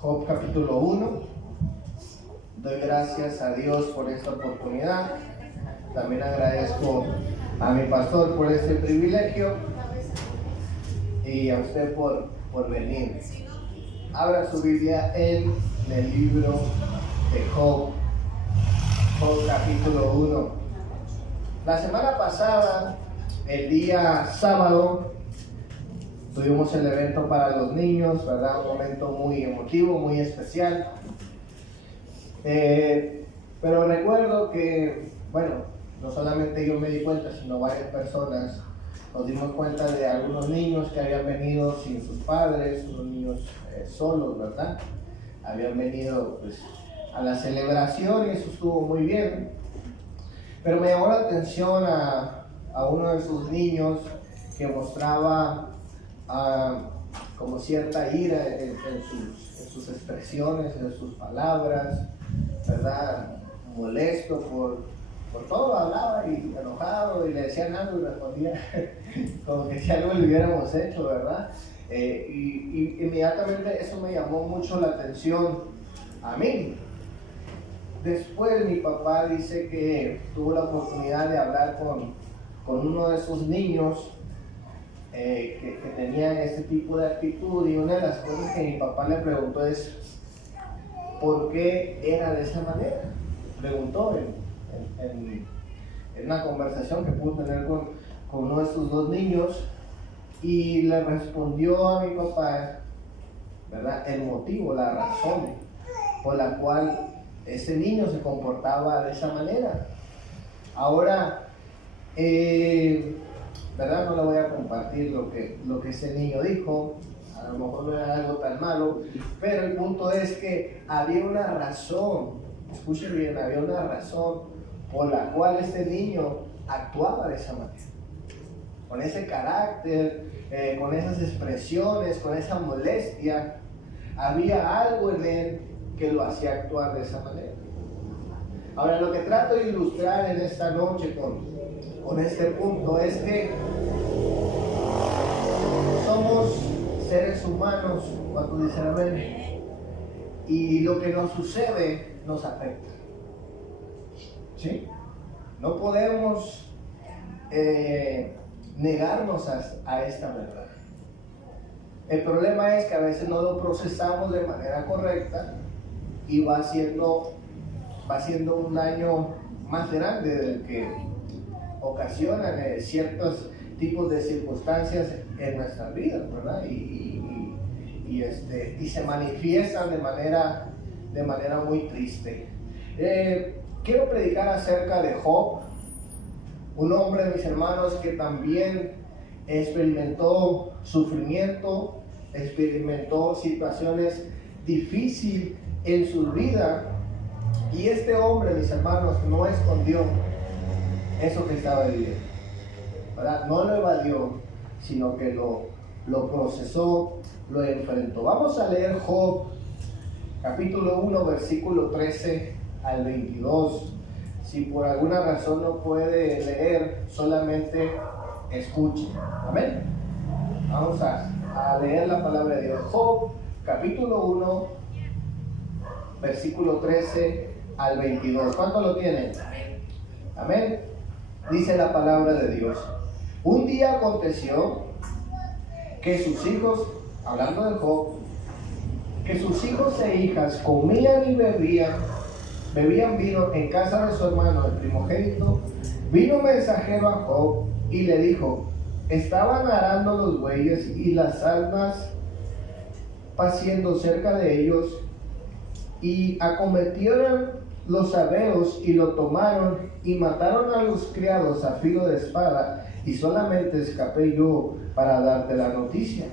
Job capítulo 1. Doy gracias a Dios por esta oportunidad. También agradezco a mi pastor por este privilegio y a usted por venir. Abra su Biblia en el libro de Job, Job capítulo 1. La semana pasada, el día sábado, tuvimos el evento para los niños, ¿verdad? Un momento muy emotivo, muy especial. Pero recuerdo que, bueno, no solamente yo me di cuenta, sino varias personas nos dimos cuenta de algunos niños que habían venido sin sus padres, unos niños solos, ¿verdad? Habían venido pues a la celebración y eso estuvo muy bien. Pero me llamó la atención a uno de esos niños que mostraba como cierta ira en sus expresiones, en sus palabras, ¿verdad? Molesto por todo, hablaba y enojado y le decían algo y respondía como que si algo le hubiéramos hecho, ¿verdad? Y inmediatamente eso me llamó mucho la atención a mí. Después mi papá dice que tuvo la oportunidad de hablar con uno de esos niños que tenían ese tipo de actitud, y una de las cosas que mi papá le preguntó es ¿por qué era de esa manera? Preguntó en una conversación que pudo tener con uno de estos dos niños, y le respondió a mi papá, ¿verdad?, el motivo, la razón por la cual ese niño se comportaba de esa manera. Ahora, ¿verdad? No le voy a compartir lo que ese niño dijo, a lo mejor no era algo tan malo, pero el punto es que había una razón, escuchen bien, había una razón por la cual este niño actuaba de esa manera, con ese carácter, con esas expresiones, con esa molestia. Había algo en él que lo hacía actuar de esa manera. Ahora, lo que trato de ilustrar en esta noche con este punto es que somos seres humanos, cuando dicen amén, y lo que nos sucede nos afecta, ¿sí? No podemos negarnos a esta verdad. El problema es que a veces no lo procesamos de manera correcta y va siendo un daño más grande del que ocasionan ciertos tipos de circunstancias en nuestras vidas, ¿verdad? Y se manifiestan de manera muy triste. Quiero predicar acerca de Job, un hombre, mis hermanos, que también experimentó sufrimiento, experimentó situaciones difíciles en su vida, y este hombre, mis hermanos, no escondió eso que estaba viviendo, ¿verdad? No lo evadió, sino que lo procesó, lo enfrentó. Vamos a leer Job capítulo 1, versículo 13 al 22. Si por alguna razón no puede leer, solamente escuche. Amén. Vamos a leer la palabra de Dios. Job capítulo 1, versículo 13 al 22. ¿Cuánto lo tienen? Amén. Dice la palabra de Dios: un día aconteció que sus hijos, hablando de Job, que sus hijos e hijas comían y bebían vino en casa de su hermano el primogénito. Vino un mensajero a Job y le dijo: estaban arando los bueyes y las asnas paciendo cerca de ellos, y acometieron los sabeos y lo tomaron y mataron a los criados a filo de espada, y solamente escapé yo para darte la noticia.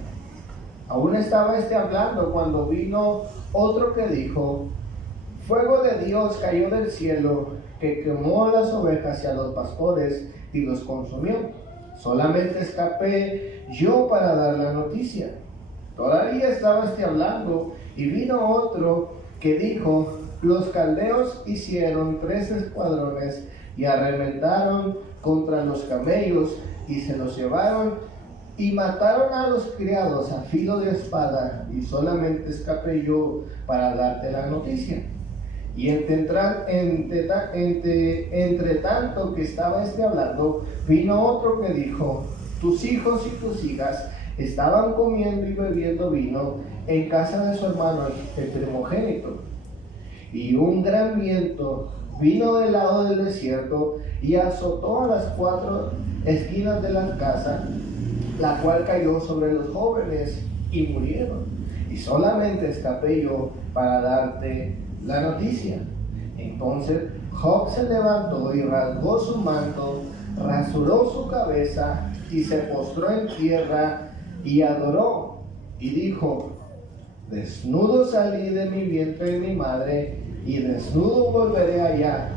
Aún estaba hablando cuando vino otro que dijo: fuego de Dios cayó del cielo, que quemó a las ovejas y a los pastores y los consumió. Solamente escapé yo para dar la noticia. Todavía estaba hablando y vino otro que dijo: los caldeos hicieron 3 escuadrones y arremetaron contra los camellos y se los llevaron Y mataron a los criados a filo de espada, y solamente escapé yo para darte la noticia. Y entre tanto que estaba hablando, vino otro que dijo: tus hijos y tus hijas estaban comiendo y bebiendo vino en casa de su hermano el primogénito. Y un gran viento vino del lado del desierto y azotó a las 4 esquinas de la casa, la cual cayó sobre los jóvenes y murieron. Y solamente escapé yo para darte la noticia. Entonces Job se levantó y rasgó su manto, rasuró su cabeza y se postró en tierra y adoró. Y dijo: desnudo salí de mi vientre de mi madre, y desnudo volveré allá.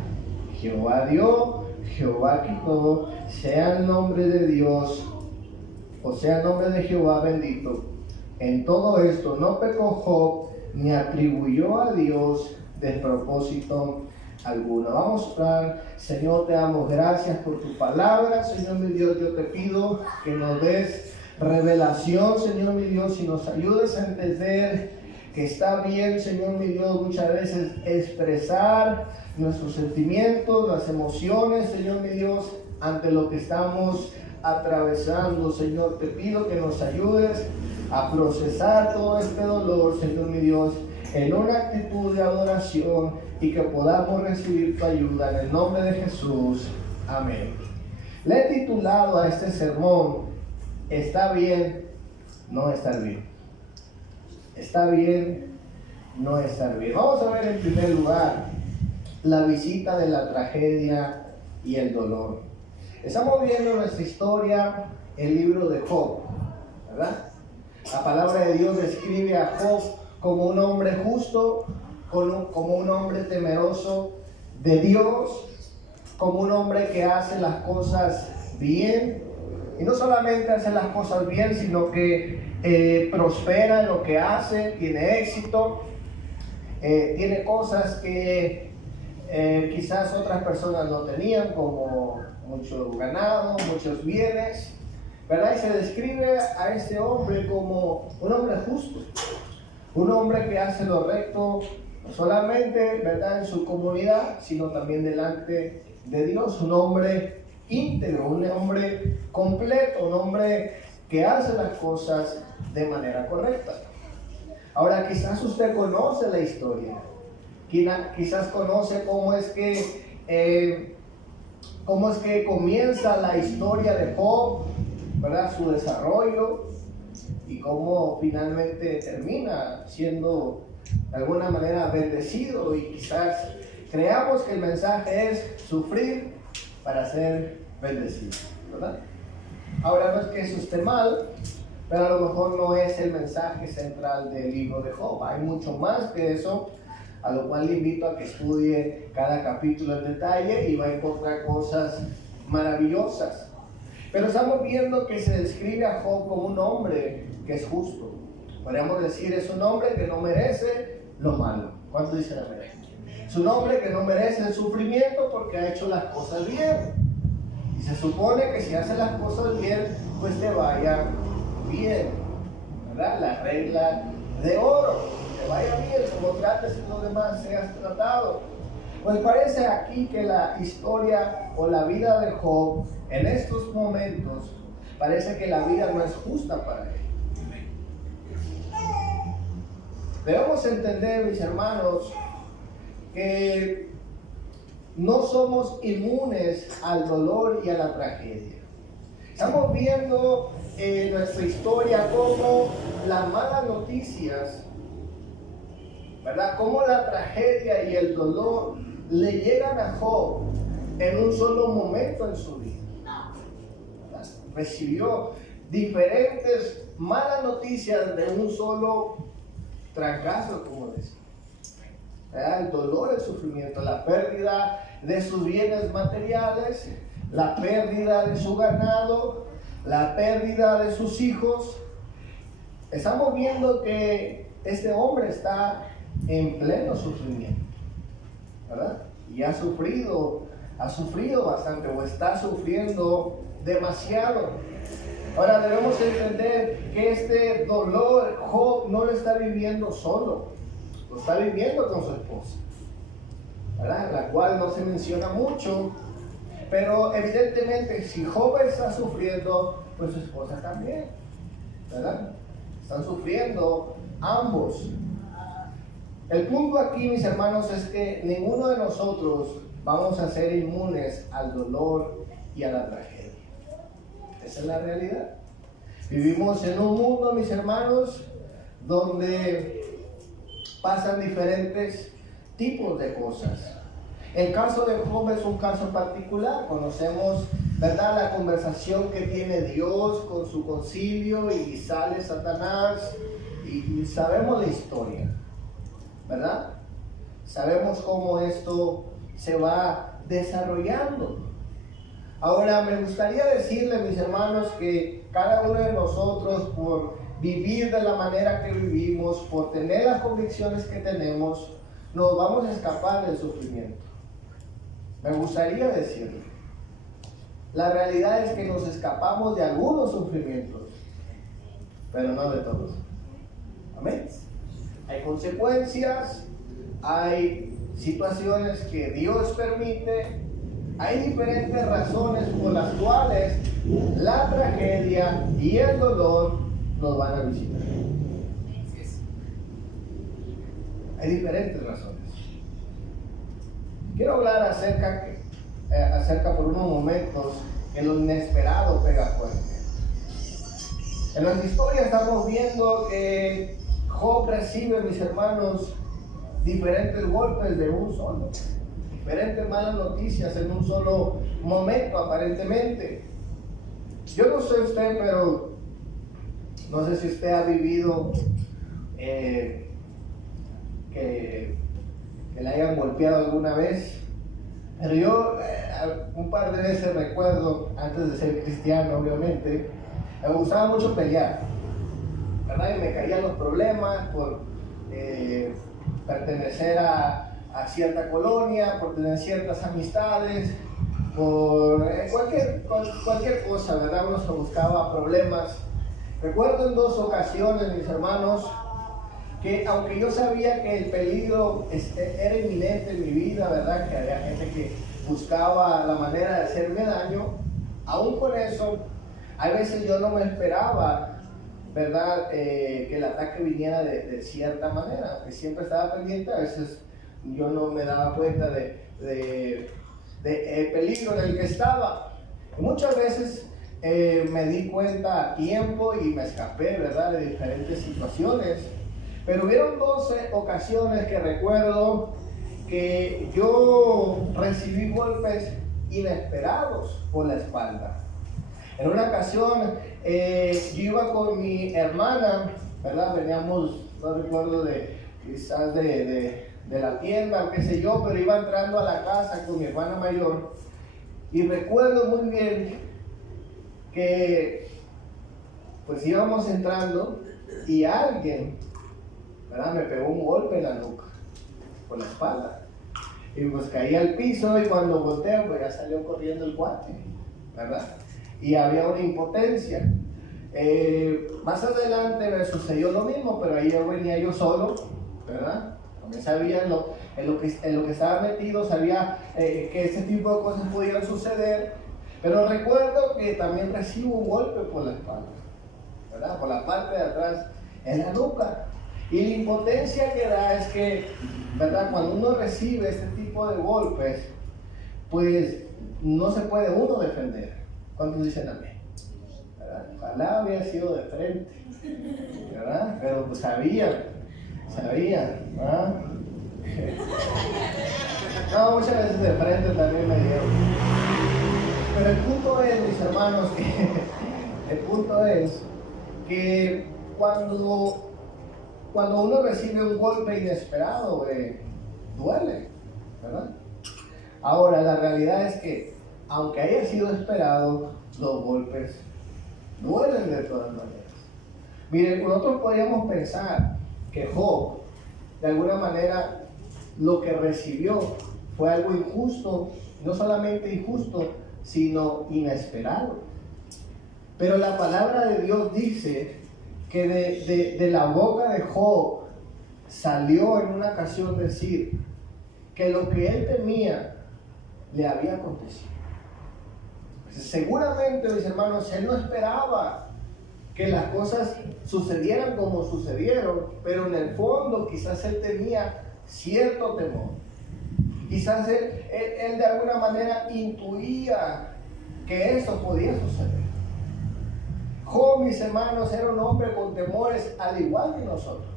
Jehová dio, Jehová quitó, sea el nombre de Dios, o sea el nombre de Jehová bendito. En todo esto no pecó Job, ni atribuyó a Dios despropósito alguno. Vamos a orar. Señor, te damos gracias por tu palabra. Señor mi Dios, yo te pido que nos des revelación, Señor mi Dios, y nos ayudes a entender que está bien, Señor mi Dios, muchas veces expresar nuestros sentimientos, las emociones, Señor mi Dios, ante lo que estamos atravesando. Señor, te pido que nos ayudes a procesar todo este dolor, Señor mi Dios, en una actitud de adoración, y que podamos recibir tu ayuda en el nombre de Jesús. Amén. Le he titulado a este sermón: está bien no estar bien. Está bien no estar bien. Vamos a ver en primer lugar la visita de la tragedia y el dolor. Estamos viendo en nuestra historia el libro de Job, ¿verdad? La palabra de Dios describe a Job como un hombre justo, como un hombre temeroso de Dios, como un hombre que hace las cosas bien. Y no solamente hace las cosas bien, sino que prospera en lo que hace, tiene éxito, tiene cosas que quizás otras personas no tenían, como mucho ganado, muchos bienes, ¿verdad? Y se describe a este hombre como un hombre justo, un hombre que hace lo recto, no solamente, ¿verdad?, en su comunidad, sino también delante de Dios. Un hombre íntegro, un hombre completo, un hombre que hace las cosas de manera correcta. Ahora, quizás usted conoce la historia, quizás conoce cómo es que comienza la historia de Job, ¿verdad?, su desarrollo, y cómo finalmente termina siendo de alguna manera bendecido. Y quizás creamos que el mensaje es sufrir para ser bendecido, ¿verdad? Ahora, no es que eso esté mal, pero a lo mejor no es el mensaje central del libro de Job. Hay mucho más que eso, a lo cual le invito a que estudie cada capítulo en detalle y va a encontrar cosas maravillosas. Pero estamos viendo que se describe a Job como un hombre que es justo. Podríamos decir, es un hombre que no merece lo malo. ¿Cuántos dicen amén? Es un hombre que no merece el sufrimiento porque ha hecho las cosas bien. Y se supone que si hace las cosas bien, pues te vaya bien, ¿verdad? La regla de oro, te vaya bien, como trates y los demás seas tratado. Pues parece aquí que la historia o la vida de Job en estos momentos, parece que la vida no es justa para él. Debemos entender, mis hermanos, que no somos inmunes al dolor y a la tragedia. Estamos viendo en nuestra historia cómo las malas noticias, ¿verdad?, cómo la tragedia y el dolor le llegan a Job en un solo momento en su vida, ¿verdad? Recibió diferentes malas noticias de un solo trancazo, como decía. El dolor, el sufrimiento, la pérdida de sus bienes materiales, la pérdida de su ganado, la pérdida de sus hijos. Estamos viendo que este hombre está en pleno sufrimiento, ¿verdad? Y ha sufrido bastante, o está sufriendo demasiado. Ahora debemos entender que este dolor Job no lo está viviendo solo, lo está viviendo con su esposa, ¿verdad? La cual no se menciona mucho, pero evidentemente si Job está sufriendo, pues su esposa también, ¿verdad? Están sufriendo ambos. El punto aquí, mis hermanos, es que ninguno de nosotros vamos a ser inmunes al dolor y a la tragedia. Esa es la realidad. Vivimos en un mundo, mis hermanos, donde pasan diferentes tipos de cosas. El caso de Job es un caso particular. Conocemos, ¿verdad?, la conversación que tiene Dios con su concilio y sale Satanás y sabemos la historia, ¿verdad? Sabemos cómo esto se va desarrollando. Ahora, me gustaría decirles, mis hermanos, que cada uno de nosotros, por vivir de la manera que vivimos, por tener las convicciones que tenemos, nos vamos a escapar del sufrimiento. Me gustaría decirle, la realidad es que nos escapamos de algunos sufrimientos, pero no de todos. Amén. Hay consecuencias, hay situaciones que Dios permite, hay diferentes razones por las cuales la tragedia y el dolor nos van a visitar. Hay diferentes razones. Quiero hablar acerca por unos momentos que lo inesperado pega fuerte. En nuestra historia estamos viendo que Job recibe, mis hermanos, diferentes golpes de un solo, diferentes malas noticias en un solo momento aparentemente. Yo no sé usted, pero no sé si usted ha vivido que le hayan golpeado alguna vez, pero yo un par de veces recuerdo, antes de ser cristiano obviamente, me gustaba mucho pelear, ¿verdad? Y me caían los problemas por pertenecer a cierta colonia, por tener ciertas amistades, por cualquier cosa, ¿verdad? Uno se buscaba problemas. Recuerdo en 2 ocasiones, mis hermanos, que aunque yo sabía que el peligro era inminente en mi vida, ¿verdad?, que había gente que buscaba la manera de hacerme daño, aún con eso, a veces yo no me esperaba, ¿verdad?, que el ataque viniera de cierta manera, aunque siempre estaba pendiente, a veces yo no me daba cuenta de el peligro en el que estaba. Y muchas veces me di cuenta a tiempo y me escapé, ¿verdad?, de diferentes situaciones. Pero hubieron 12 ocasiones que recuerdo que yo recibí golpes inesperados por la espalda. En una ocasión yo iba con mi hermana, ¿verdad? Veníamos, no recuerdo, quizás de la tienda, qué sé yo, pero iba entrando a la casa con mi hermana mayor. Y recuerdo muy bien que pues íbamos entrando y alguien, ¿verdad?, me pegó un golpe en la nuca, por la espalda. Y pues caí al piso y cuando volteo, pues ya salió corriendo el cuate, ¿verdad? Y había una impotencia. Más adelante me sucedió lo mismo, pero ahí venía yo solo, ¿verdad? También sabía en lo que estaba metido, sabía que ese tipo de cosas podían suceder. Pero recuerdo que también recibo un golpe por la espalda, ¿verdad? Por la parte de atrás, en la nuca. Y la impotencia que da es que, ¿verdad?, cuando uno recibe este tipo de golpes, pues no se puede uno defender. ¿Cuántos dicen amén? ¿Verdad? Ojalá hubiera sido de frente, ¿verdad? Pero pues sabían, ¿verdad? No, muchas veces de frente también me dieron. Pero el punto es, mis hermanos, que cuando uno recibe un golpe inesperado, duele, ¿verdad? Ahora, la realidad es que, aunque haya sido esperado, los golpes duelen de todas maneras. Miren, nosotros podríamos pensar que Job, de alguna manera, lo que recibió fue algo injusto, no solamente injusto, sino inesperado. Pero la palabra de Dios dice que de la boca de Job salió en una ocasión decir que lo que él temía le había acontecido. Seguramente, mis hermanos, él no esperaba que las cosas sucedieran como sucedieron, pero en el fondo quizás él tenía cierto temor. Quizás él de alguna manera intuía que eso podía suceder. Job, mis hermanos, era un hombre con temores al igual que nosotros.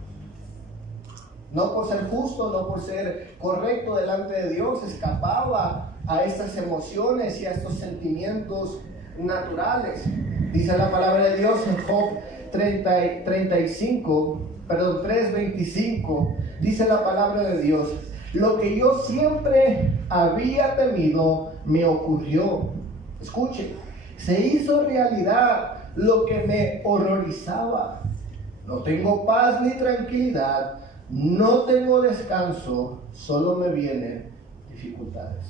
No por ser justo, no por ser correcto delante de Dios, escapaba a estas emociones y a estos sentimientos naturales. Dice la palabra de Dios en Job 3:25, dice la palabra de Dios: lo que yo siempre había temido me ocurrió. Escuchen, se hizo realidad lo que me horrorizaba. No tengo paz ni tranquilidad, no tengo descanso, solo me vienen dificultades.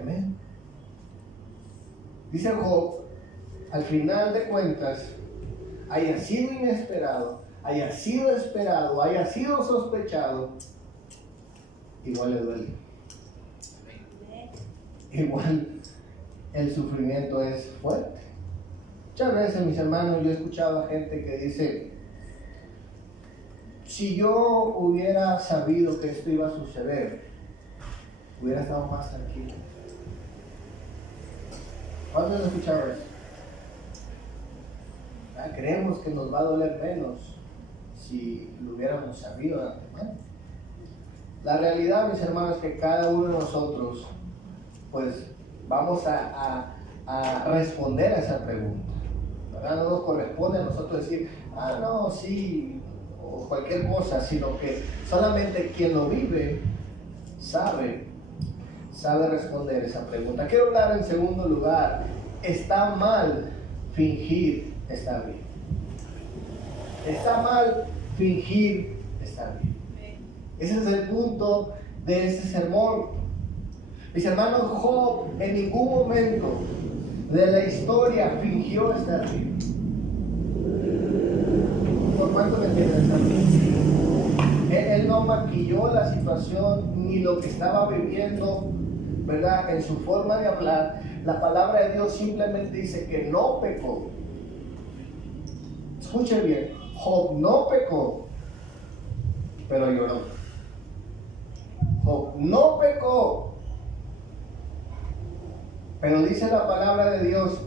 Amén. Dice Job, al final de cuentas, haya sido inesperado, haya sido esperado, haya sido sospechado, igual le duele. Igual el sufrimiento es fuerte. Muchas veces, mis hermanos, yo he escuchado a gente que dice: si yo hubiera sabido que esto iba a suceder, hubiera estado más tranquilo. ¿Cuántos han escuchado eso? Creemos que nos va a doler menos si lo hubiéramos sabido de antemano. La realidad, mis hermanos, es que cada uno de nosotros, pues, vamos a responder a esa pregunta, ¿verdad? No nos corresponde a nosotros decir, no, sí, o cualquier cosa, sino que solamente quien lo vive sabe responder esa pregunta. Quiero hablar en segundo lugar: está mal fingir estar bien. Está mal fingir estar bien. Ese es el punto de este sermón. Mis hermanos, Job en ningún momento de la historia fingió estar bien. ¿Por cuánto me entiendes? Él no maquilló la situación ni lo que estaba viviendo, ¿verdad? En su forma de hablar. La palabra de Dios simplemente dice que no pecó. Escuchen bien, Job no pecó, pero lloró. Job no pecó, pero dice la palabra de Dios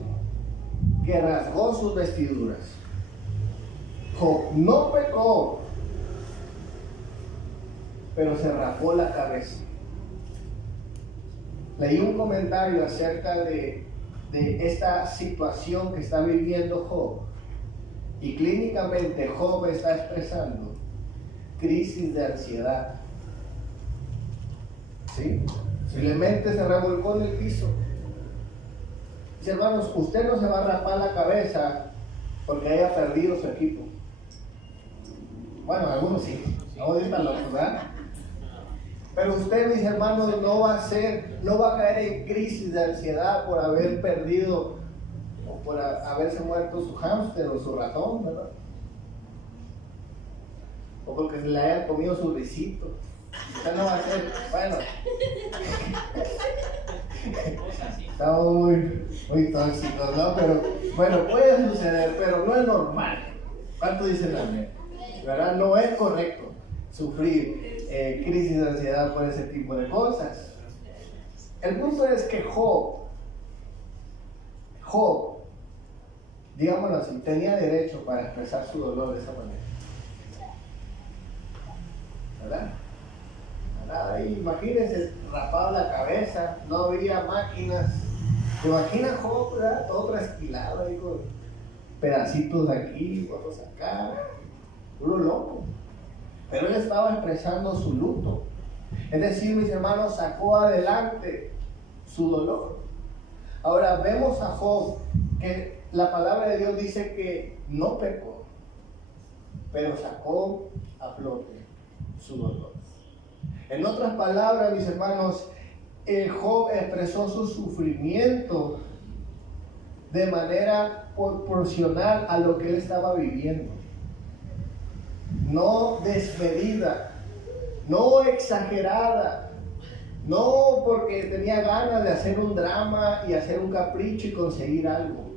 que rasgó sus vestiduras. Job no pecó, pero se rapó la cabeza. Leí un comentario acerca de esta situación que está viviendo Job, y clínicamente Job está expresando crisis de ansiedad. ¿Sí? Posiblemente se revolcó en el piso. Dice: hermanos, usted no se va a rapar la cabeza porque haya perdido su equipo. Bueno, algunos sí, no digan la verdad. Pero usted, mis hermanos, no va a caer en crisis de ansiedad por haber perdido o por haberse muerto su hámster o su ratón, ¿verdad? O porque se le hayan comido su risito. Usted no va a ser, bueno, estamos muy tóxicos, ¿no? Pero bueno, puede suceder, pero no es normal. ¿Cuánto dicen amén? ¿Verdad? No es correcto sufrir crisis de ansiedad por ese tipo de cosas. El punto es que Job, digámoslo así, tenía derecho para expresar su dolor de esa manera. ¿Verdad? Imagínense, rapado la cabeza, no había máquinas. ¿Se imagina Job, ¿verdad? Todo trasquilado ahí con pedacitos de aquí, otros acá, puro loco? Pero él estaba expresando su luto. Es decir, mis hermanos, sacó adelante su dolor. Ahora vemos a Job que la palabra de Dios dice que no pecó, pero sacó a flote su dolor. En otras palabras, mis hermanos, Job expresó su sufrimiento de manera proporcional a lo que él estaba viviendo. No desmedida, no exagerada, no porque tenía ganas de hacer un drama y hacer un capricho y conseguir algo.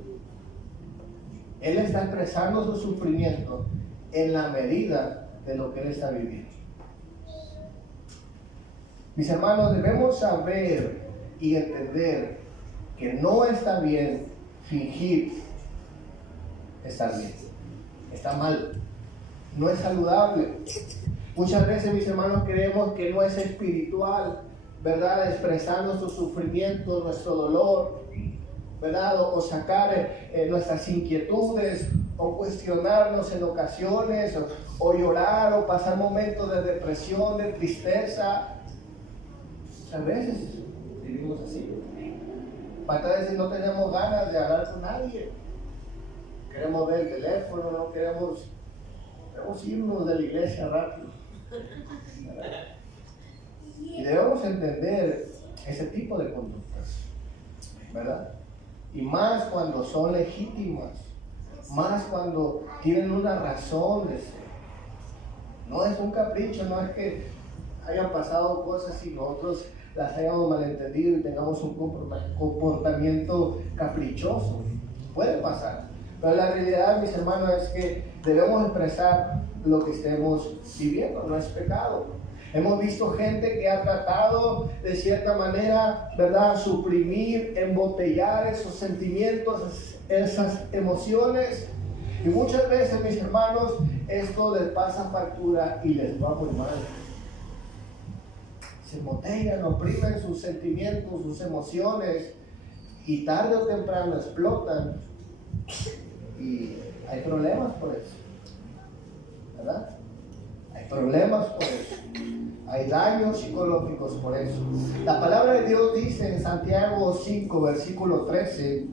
Él está expresando su sufrimiento en la medida de lo que él está viviendo. Mis hermanos, debemos saber y entender que no está bien fingir estar bien. Está mal. No es saludable. Muchas veces, mis hermanos, creemos que no es espiritual, ¿verdad? Expresar nuestro sufrimiento, nuestro dolor, ¿verdad? O sacar nuestras inquietudes, o cuestionarnos en ocasiones, o llorar, o pasar momentos de depresión, de tristeza. Muchas veces vivimos así. ¿Cuántas veces no tenemos ganas de hablar con nadie? Queremos ver el teléfono, no queremos irnos de la iglesia rápido. Y debemos entender ese tipo de conductas, ¿verdad? Y más cuando son legítimas, más cuando tienen una razón de ser. No es un capricho, no es que hayan pasado cosas y nosotros las hayamos malentendido y tengamos un comportamiento caprichoso. Puede pasar, pero la realidad, mis hermanos, es que debemos expresar lo que estemos viviendo, no es pecado. Hemos visto gente que ha tratado de cierta manera, ¿verdad?, suprimir, embotellar esos sentimientos, esas emociones, y muchas veces, mis hermanos, esto les pasa factura y les va muy mal. Se embotellan, oprimen sus sentimientos, sus emociones, y tarde o temprano explotan, y hay problemas por eso, ¿verdad? Hay problemas por eso. Hay daños psicológicos por eso. La palabra de Dios dice en Santiago 5, versículo 13,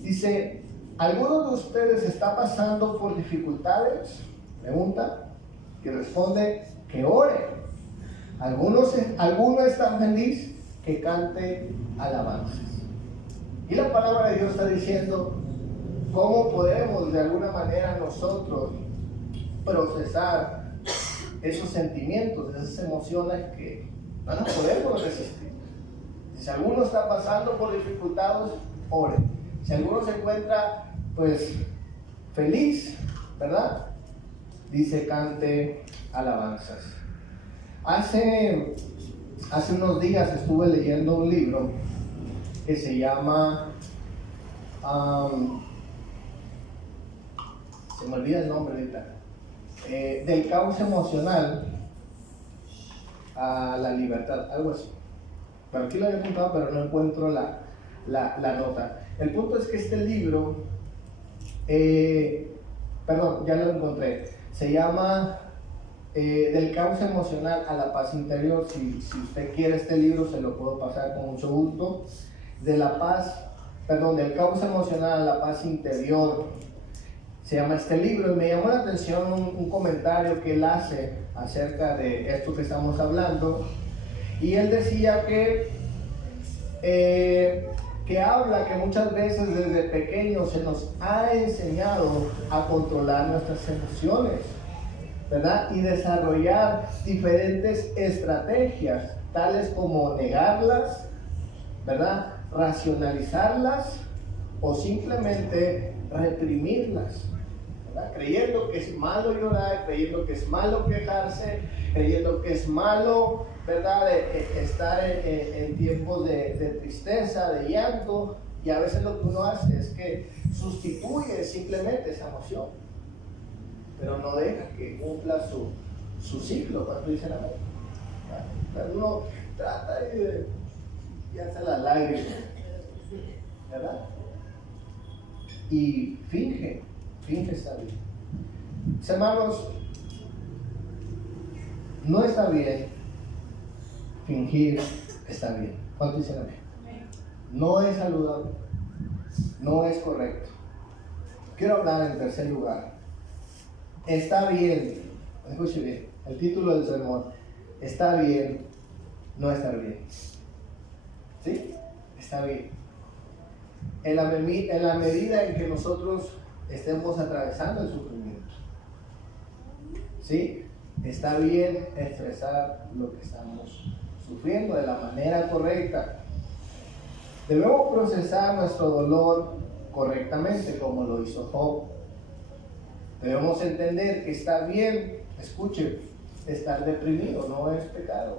dice: ¿alguno de ustedes está pasando por dificultades? Pregunta. Y responde que ore. ¿Alguno está feliz? Que cante alabanzas. Y la palabra de Dios está diciendo cómo podemos de alguna manera nosotros procesar esos sentimientos, esas emociones que no nos podemos resistir. Si alguno está pasando por dificultades, ore. Si alguno se encuentra pues feliz, ¿verdad?, dice cante alabanzas. Hace unos días estuve leyendo un libro que se llama se me olvida el nombre ahorita, del caos emocional a la libertad, algo así. Pero aquí lo había apuntado, pero no encuentro la nota. El punto es que este libro, ya lo encontré, se llama Del caos emocional a la paz interior. Si usted quiere este libro, se lo puedo pasar con mucho gusto. Del caos emocional a la paz interior, se llama este libro. Y me llamó la atención un comentario que él hace acerca de esto que estamos hablando. Y él decía que habla que muchas veces desde pequeños se nos ha enseñado a controlar nuestras emociones, ¿verdad? Y desarrollar diferentes estrategias, tales como negarlas, ¿verdad?, racionalizarlas o simplemente reprimirlas, ¿verdad?, creyendo que es malo llorar, creyendo que es malo quejarse, creyendo que es malo, ¿verdad?, estar en tiempos de tristeza, de llanto. Y a veces lo que uno hace es que sustituye simplemente esa emoción, pero no deja que cumpla su ciclo, cuando dicen amén. Uno trata y hace las lágrimas, ¿verdad? Y finge estar bien. Mis hermanos, no está bien fingir estar bien. ¿Cuánto dicen amén? No es saludable, no es correcto. Quiero hablar en tercer lugar. Está bien, escuche bien, el título del sermón: está bien no estar bien. ¿Sí? Está bien. en la medida en que nosotros estemos atravesando el sufrimiento. ¿Sí? Está bien expresar lo que estamos sufriendo de la manera correcta. Debemos procesar nuestro dolor correctamente, como lo hizo Job. Debemos entender que está bien, escuchen, estar deprimido no es pecado.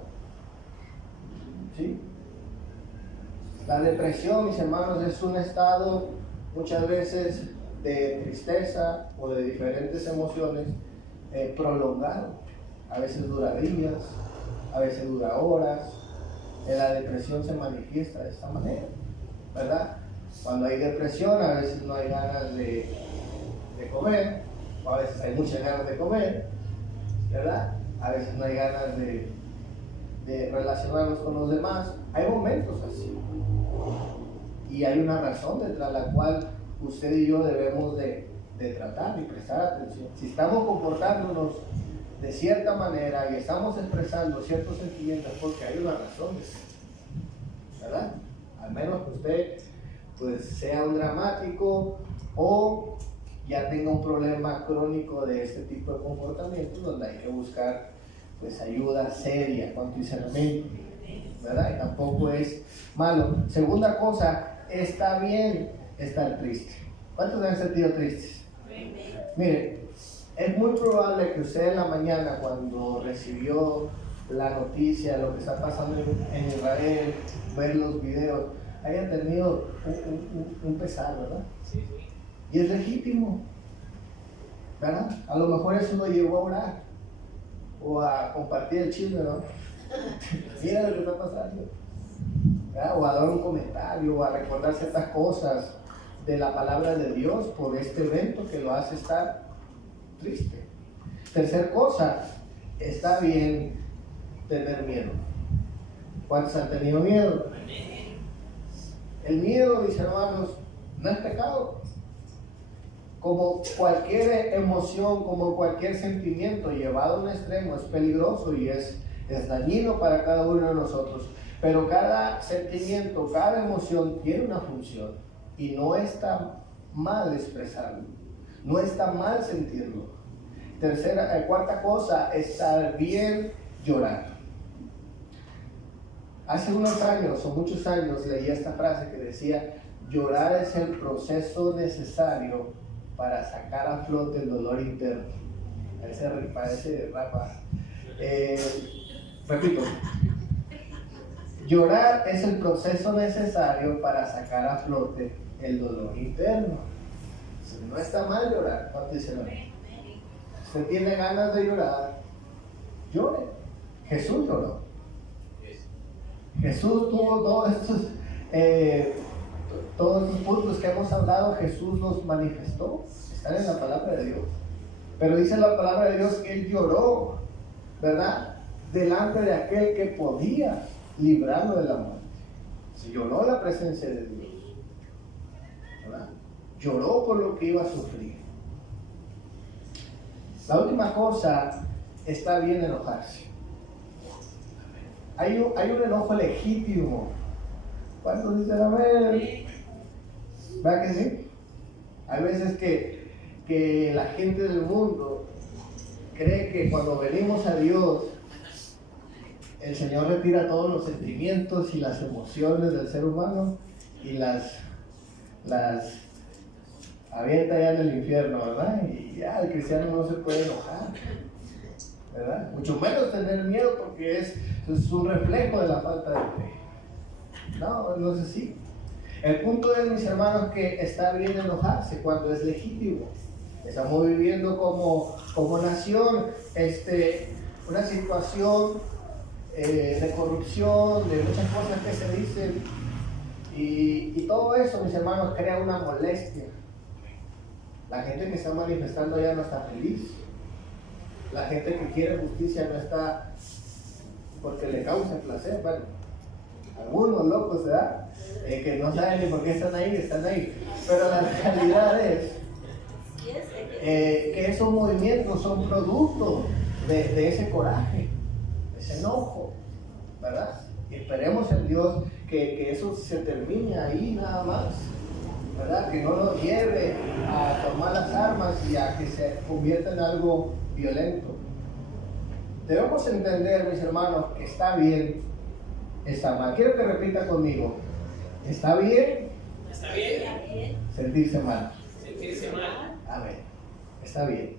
¿Sí? La depresión, mis hermanos, es un estado muchas veces de tristeza o de diferentes emociones prolongado. A veces dura días, a veces dura horas. La depresión se manifiesta de esta manera, ¿verdad? Cuando hay depresión, a veces no hay ganas de comer, o a veces hay muchas ganas de comer, ¿verdad? A veces no hay ganas de relacionarnos con los demás. Hay momentos así. Y hay una razón detrás de la cual usted y yo debemos de tratar y prestar atención. Si estamos comportándonos de cierta manera y estamos expresando ciertos sentimientos, porque hay una razón, ¿verdad? Al menos que usted pues sea un dramático o ya tenga un problema crónico de este tipo de comportamientos, donde hay que buscar pues ayuda seria con discernimiento, ¿verdad? Y tampoco es malo. Segunda cosa, está bien estar triste. ¿Cuántos han sentido tristes? Mire, es muy probable que usted en la mañana, cuando recibió la noticia de lo que está pasando en Israel, ver los videos, haya tenido un pesar, ¿verdad? Sí. Y es legítimo, ¿verdad? A lo mejor eso lo llevó a orar o a compartir el chisme, ¿no? Mira lo que está pasando, ¿verdad? O a dar un comentario o a recordar ciertas cosas de la palabra de Dios por este evento que lo hace estar triste. Tercer cosa, está bien tener miedo. ¿Cuántos han tenido miedo? El miedo, mis hermanos, no es pecado. Como cualquier emoción, como cualquier sentimiento llevado a un extremo es peligroso y es dañino para cada uno de nosotros. Pero cada sentimiento, cada emoción tiene una función y no está mal expresarlo, no está mal sentirlo. Cuarta cosa, estar bien llorar. Hace unos años o muchos años leí esta frase que decía: llorar es el proceso necesario para sacar a flote el dolor interno. Parece rapa. Repito, llorar es el proceso necesario para sacar a flote el dolor interno. No está mal llorar. ¿Cuánto dice no? Si usted tiene ganas de llorar, llore. Jesús lloró. Jesús tuvo todos estos puntos que hemos hablado. Jesús los manifestó. Están en la palabra de Dios. Pero dice la palabra de Dios que Él lloró, ¿verdad? Delante de aquel que podía librarlo de la muerte. Se lloró en la presencia de Dios, ¿verdad? Lloró por lo que iba a sufrir. La última cosa, está bien enojarse. Hay un enojo legítimo. ¿Cuántos dicen amén? ¿Verdad que sí? Hay veces que la gente del mundo cree que cuando venimos a Dios, el Señor retira todos los sentimientos y las emociones del ser humano y las avienta ya en el infierno, ¿verdad? Y ya el cristiano no se puede enojar, ¿verdad? Mucho menos tener miedo, porque es un reflejo de la falta de fe. No es así. El punto es, mis hermanos, que está bien enojarse cuando es legítimo. Estamos viviendo como nación una situación de corrupción, de muchas cosas que se dicen, y todo eso, mis hermanos, crea una molestia. La gente que está manifestando ya no está feliz. La gente que quiere justicia no está porque le causa placer. Bueno, algunos locos, ¿verdad? Que no saben ni por qué están ahí. Pero la realidad es que esos movimientos son producto de ese coraje, de ese enojo, ¿verdad? Y esperemos en Dios que eso se termine ahí nada más, ¿verdad? Que no nos lleve a tomar las armas y a que se convierta en algo violento. Debemos entender, mis hermanos, que está bien, está mal. Quiero que repita conmigo. ¿Está bien? Está bien. Sentirse mal. Sentirse mal. Amén. Está bien.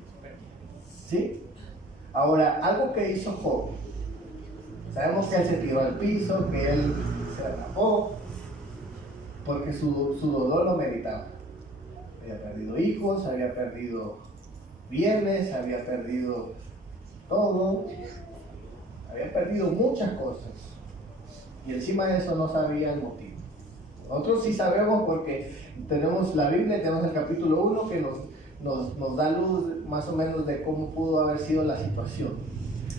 ¿Sí? Ahora, algo que hizo Job. Sabemos que él se tiró al piso, que él se atrapó, porque su dolor lo meritaba. Había perdido hijos, había perdido bienes, había perdido todo, había perdido muchas cosas. Y encima de eso no sabía el motivo. Nosotros sí sabemos porque tenemos la Biblia, tenemos el capítulo 1 que nos da luz más o menos de cómo pudo haber sido la situación.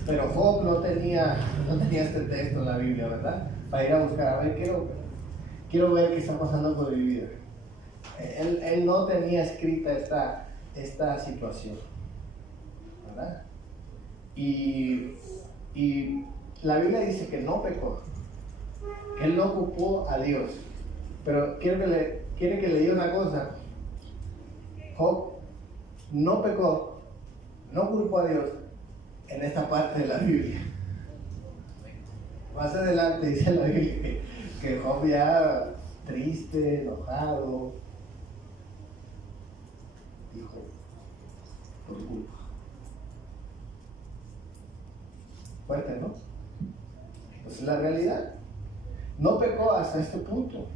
Pero Job no tenía este texto en la Biblia, ¿verdad? Para ir a buscar, a ver, quiero ver qué está pasando con mi vida. Él no tenía escrita esta situación, ¿verdad? Y la Biblia dice que no pecó, que él no ocupó a Dios. Pero quiere que le diga una cosa. Job no pecó, no culpó a Dios en esta parte de la Biblia. Más adelante dice la Biblia que Job ya triste, enojado, dijo, por culpa. Fuerte, ¿no? Pues es la realidad. No pecó hasta este punto.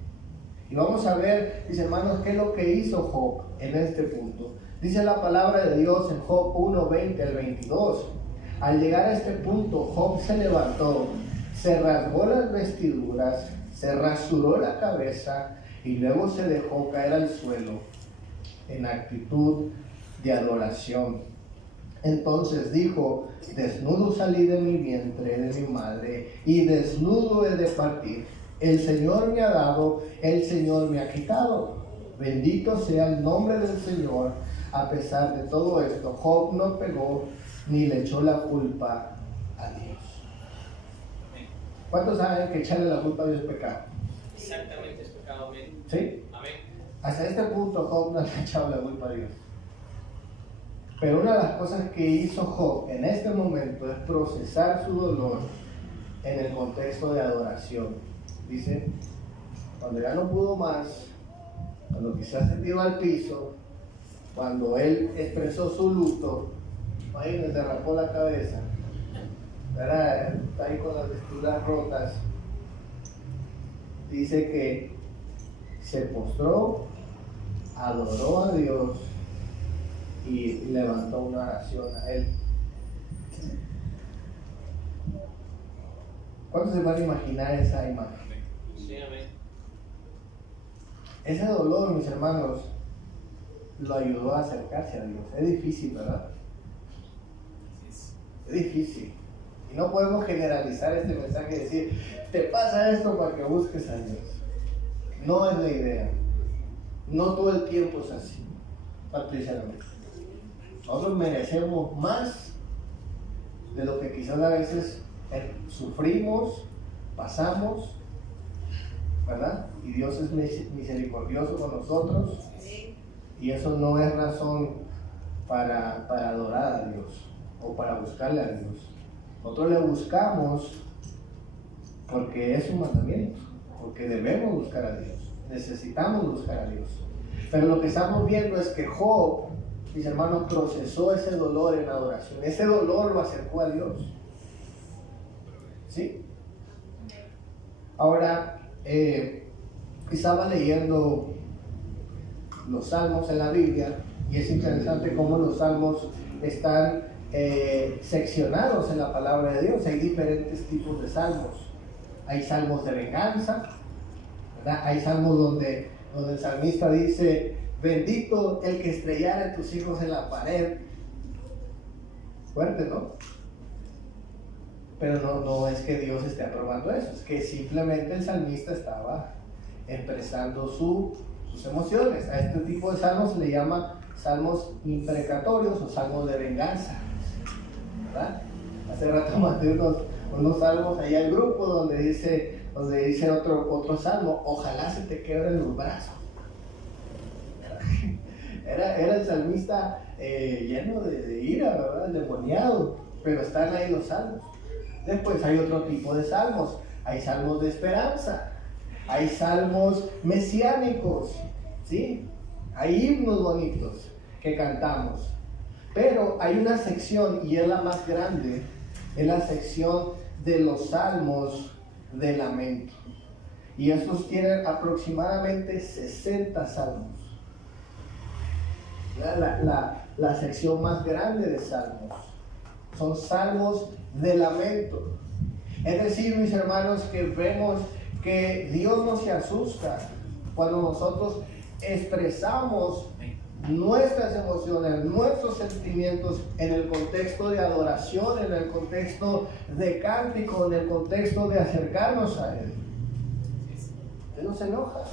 Y vamos a ver, mis hermanos, qué es lo que hizo Job en este punto. Dice la palabra de Dios en Job 1, 20 al 22. Al llegar a este punto, Job se levantó, se rasgó las vestiduras, se rasuró la cabeza y luego se dejó caer al suelo en actitud de adoración. Entonces dijo: desnudo salí de mi vientre, de mi madre, y desnudo he de partir. El Señor me ha dado, el Señor me ha quitado. Bendito sea el nombre del Señor. A pesar de todo esto, Job no pegó ni le echó la culpa a Dios. ¿Cuántos saben que echarle la culpa a Dios es pecado? Exactamente, es pecado. Amén. ¿Sí? Amén. Hasta este punto Job no le ha echado la culpa a Dios. Pero una de las cosas que hizo Job en este momento es procesar su dolor en el contexto de adoración. Dice, cuando ya no pudo más, cuando quizás se tiró al piso, cuando él expresó su luto, ahí le derrapó la cabeza, ¿verdad? Está ahí con las vestiduras rotas. Dice que se postró, adoró a Dios y levantó una oración a él. ¿Cuántos se van a imaginar esa imagen? Sí, amén. Ese dolor, mis hermanos, lo ayudó a acercarse a Dios. Es difícil, ¿verdad? Es difícil. Y no podemos generalizar este mensaje y decir, te pasa esto para que busques a Dios. No es la idea. No todo el tiempo es así. Patricia, nosotros merecemos más de lo que quizás a veces sufrimos, pasamos, ¿verdad? Y Dios es misericordioso con nosotros. Y eso no es razón para adorar a Dios o para buscarle a Dios. Nosotros le buscamos porque es un mandamiento, porque debemos buscar a Dios, necesitamos buscar a Dios. Pero lo que estamos viendo es que Job, mis hermanos, procesó ese dolor en adoración. Ese dolor lo acercó a Dios. ¿Sí? Ahora, estaba leyendo los salmos en la Biblia y es interesante cómo los salmos están seccionados en la palabra de Dios. Hay diferentes tipos de salmos. Hay salmos de venganza, ¿verdad? Hay salmos donde el salmista dice: bendito el que estrellara a tus hijos en la pared. Fuerte, ¿no? Pero no es que Dios esté aprobando eso, es que simplemente el salmista estaba expresando sus emociones. A este tipo de salmos se le llama salmos imprecatorios o salmos de venganza, ¿verdad? Hace rato mandé unos salmos ahí al grupo donde dice otro salmo: ojalá se te quebren los brazos, Era el salmista lleno de ira, ¿verdad? Endemoniado, pero están ahí los salmos. Después hay otro tipo de salmos. Hay salmos de esperanza, hay salmos mesiánicos, ¿sí? Hay himnos bonitos que cantamos. Pero hay una sección, y es la más grande, es la sección de los salmos de lamento. Y estos tienen aproximadamente 60 salmos. La sección más grande de salmos son salmos de lamento. Es decir, mis hermanos, que vemos que Dios no se asusta cuando nosotros expresamos nuestras emociones, nuestros sentimientos en el contexto de adoración, en el contexto de cántico, en el contexto de acercarnos a Él. Él no se enoja.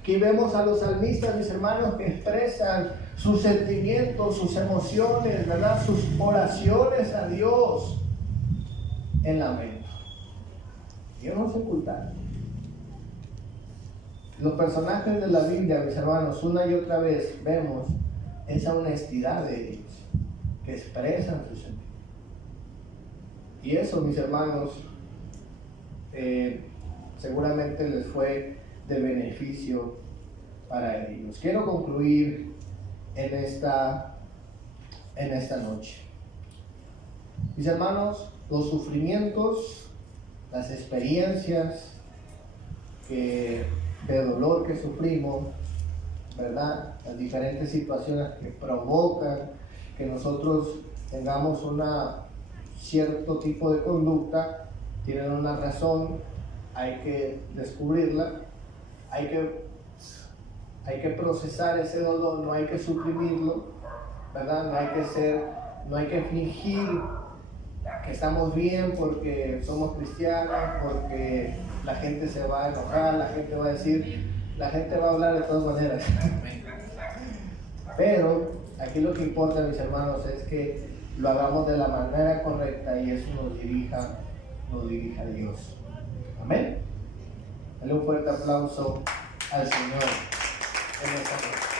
Aquí vemos a los salmistas, mis hermanos, que expresan sus sentimientos, sus emociones, ¿verdad? Sus oraciones a Dios en lamento. Dios no se oculta. Los personajes de la Biblia, mis hermanos, una y otra vez vemos esa honestidad de ellos, que expresan sus sentimientos. Y eso, mis hermanos, seguramente les fue de beneficio para ellos. Quiero concluir en esta noche. Mis hermanos, los sufrimientos, las experiencias de dolor que sufrimos, ¿verdad? Las diferentes situaciones que provocan que nosotros tengamos cierto tipo de conducta, tienen una razón, hay que descubrirla, hay que procesar ese dolor, no hay que suprimirlo, ¿verdad? No hay que fingir que estamos bien porque somos cristianos, porque la gente se va a enojar, la gente va a hablar de todas maneras. Pero aquí lo que importa, mis hermanos, es que lo hagamos de la manera correcta y eso nos dirija a Dios. Amén. Dale un fuerte aplauso al Señor en esta noche.